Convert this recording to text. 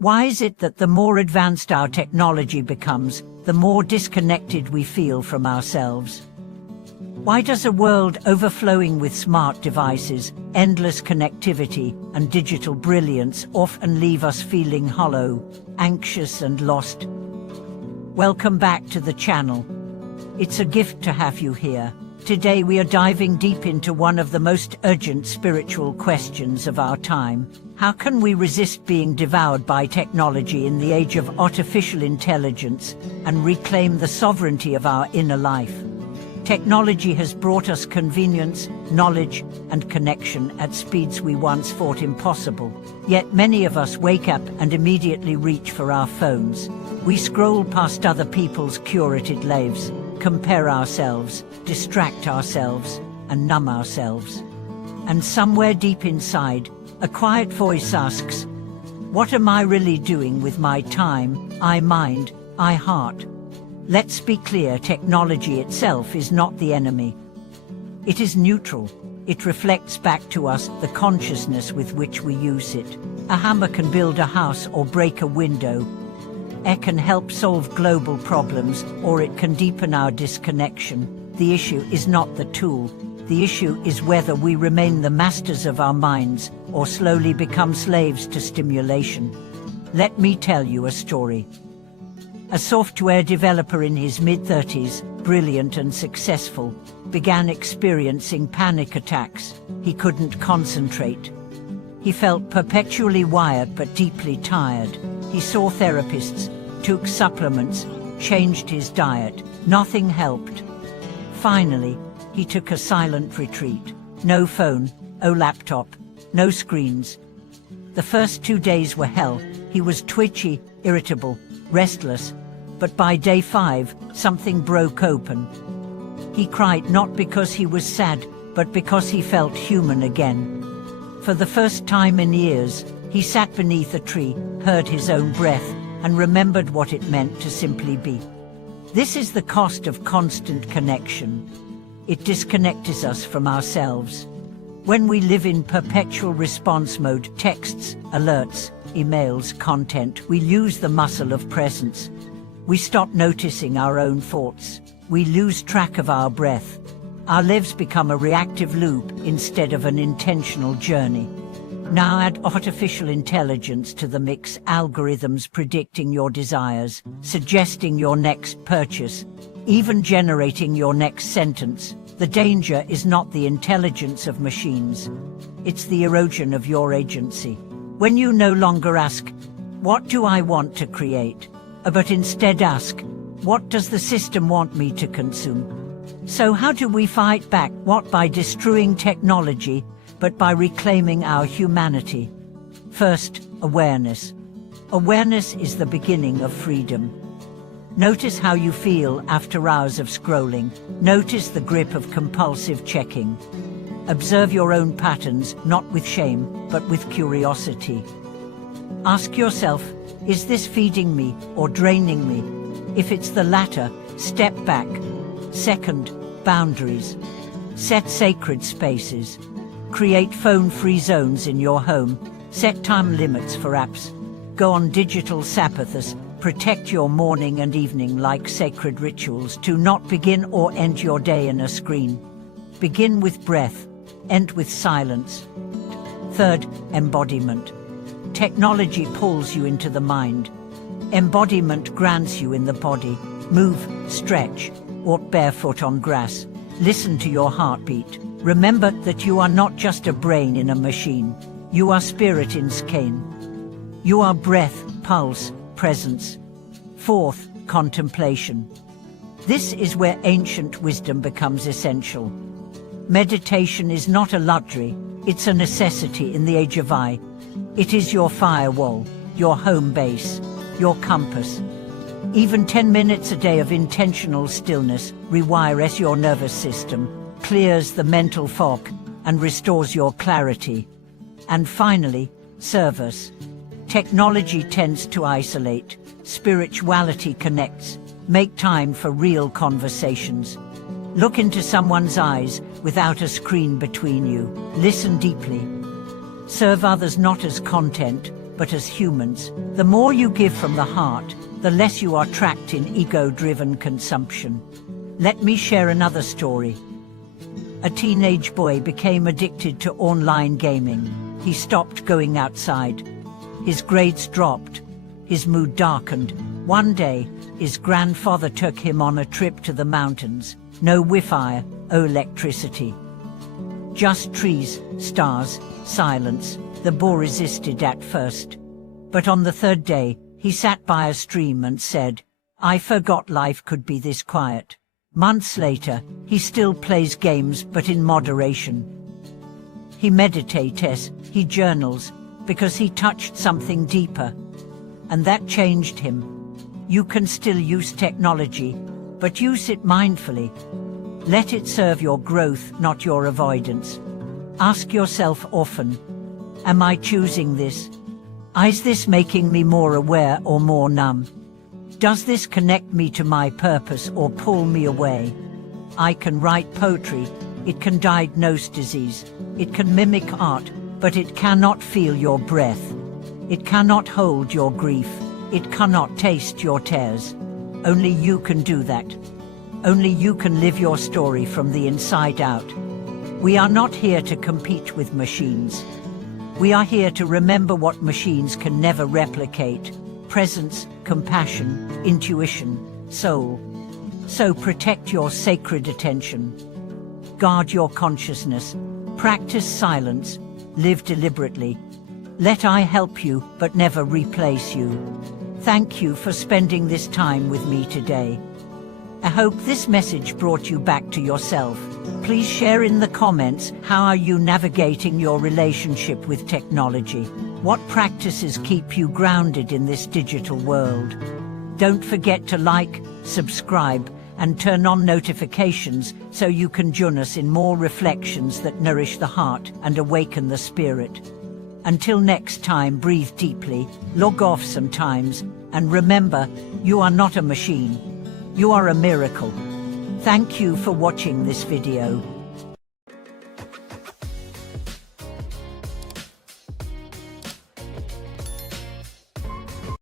Why is it that the more advanced our technology becomes, the more disconnected we feel from ourselves? Why does a world overflowing with smart devices, endless connectivity, and digital brilliance often leave us feeling hollow, anxious, and lost? Welcome back to the channel. It's a gift to have you here. Today we are diving deep into one of the most urgent spiritual questions of our time. How can we resist being devoured by technology in the age of artificial intelligence and reclaim the sovereignty of our inner life? Technology has brought us convenience, knowledge, and connection at speeds we once thought impossible. Yet many of us wake up and immediately reach for our phones. We scroll past other people's curated lives, compare ourselves, distract ourselves, and numb ourselves. And somewhere deep inside, a quiet voice asks, what am I really doing with my time, mind, heart? Let's be clear, technology itself is not the enemy. It is neutral. It reflects back to us the consciousness with which we use it. A hammer can build a house or break a window. It can help solve global problems, or it can deepen our disconnection. The issue is not the tool. The issue is whether we remain the masters of our minds or slowly become slaves to stimulation. Let me tell you a story. A software developer in his mid-30s, brilliant and successful, began experiencing panic attacks. He couldn't concentrate. He felt perpetually wired but deeply tired. He saw therapists, took supplements, changed his diet. Nothing helped. Finally, he took a silent retreat. No phone, no laptop, no screens. The first 2 days were hell. He was twitchy, irritable, restless. But by day 5, something broke open. He cried not because he was sad, but because he felt human again. For the first time in years, he sat beneath a tree, heard his own breath, and remembered what it meant to simply be. This is the cost of constant connection. It disconnects us from ourselves. When we live in perpetual response mode, texts, alerts, emails, content, we lose the muscle of presence. We stop noticing our own thoughts. We lose track of our breath. Our lives become a reactive loop instead of an intentional journey. Now add artificial intelligence to the mix, algorithms predicting your desires, suggesting your next purchase, even generating your next sentence. The danger is not the intelligence of machines. It's the erosion of your agency. When you no longer ask, what do I want to create? But instead ask, what does the system want me to consume? So how do we fight back? Not by destroying technology, but by reclaiming our humanity. First, awareness. Awareness is the beginning of freedom. Notice how you feel after hours of scrolling. Notice the grip of compulsive checking. Observe your own patterns, not with shame, but with curiosity. Ask yourself, is this feeding me or draining me? If it's the latter, step back. Second, boundaries. Set sacred spaces. Create phone-free zones in your home. Set time limits for apps. Go on digital Sabbaths. Protect your morning and evening like sacred rituals. Do not begin or end your day in a screen. Begin with breath. End with silence. Third, embodiment. Technology pulls you into the mind. Embodiment grants you in the body. Move, stretch, walk barefoot on grass. Listen to your heartbeat. Remember that you are not just a brain in a machine. You are spirit in skein. You are breath, pulse, presence. Fourth, contemplation. This is where ancient wisdom becomes essential. Meditation is not a luxury, it's a necessity in the age of I. It is your firewall, your home base, your compass. Even 10 minutes a day of intentional stillness rewires your nervous system, clears the mental fog, and restores your clarity. And finally, service. Technology tends to isolate. Spirituality connects. Make time for real conversations. Look into someone's eyes without a screen between you. Listen deeply. Serve others not as content, but as humans. The more you give from the heart, the less you are trapped in ego-driven consumption. Let me share another story. A teenage boy became addicted to online gaming. He stopped going outside. His grades dropped. His mood darkened. One day, his grandfather took him on a trip to the mountains. No Wi-Fi, no electricity. Just trees, stars, silence. The boy resisted at first. But on the third day, he sat by a stream and said, "I forgot life could be this quiet." Months later, he still plays games, but in moderation. He meditates, he journals, because he touched something deeper. And that changed him. You can still use technology, but use it mindfully. Let it serve your growth, not your avoidance. Ask yourself often, am I choosing this? Is this making me more aware or more numb? Does this connect me to my purpose or pull me away? I can write poetry, it can diagnose disease, it can mimic art, but it cannot feel your breath. It cannot hold your grief, it cannot taste your tears. Only you can do that. Only you can live your story from the inside out. We are not here to compete with machines. We are here to remember what machines can never replicate: presence, compassion, intuition, soul. So protect your sacred attention. Guard your consciousness. Practice silence. Live deliberately. Let I help you, but never replace you. Thank you for spending this time with me today. I hope this message brought you back to yourself. Please share in the comments, how are you navigating your relationship with technology? What practices keep you grounded in this digital world? Don't forget to like, subscribe, and turn on notifications so you can join us in more reflections that nourish the heart and awaken the spirit. Until next time, breathe deeply, log off sometimes, and remember, you are not a machine. You are a miracle. Thank you for watching this video.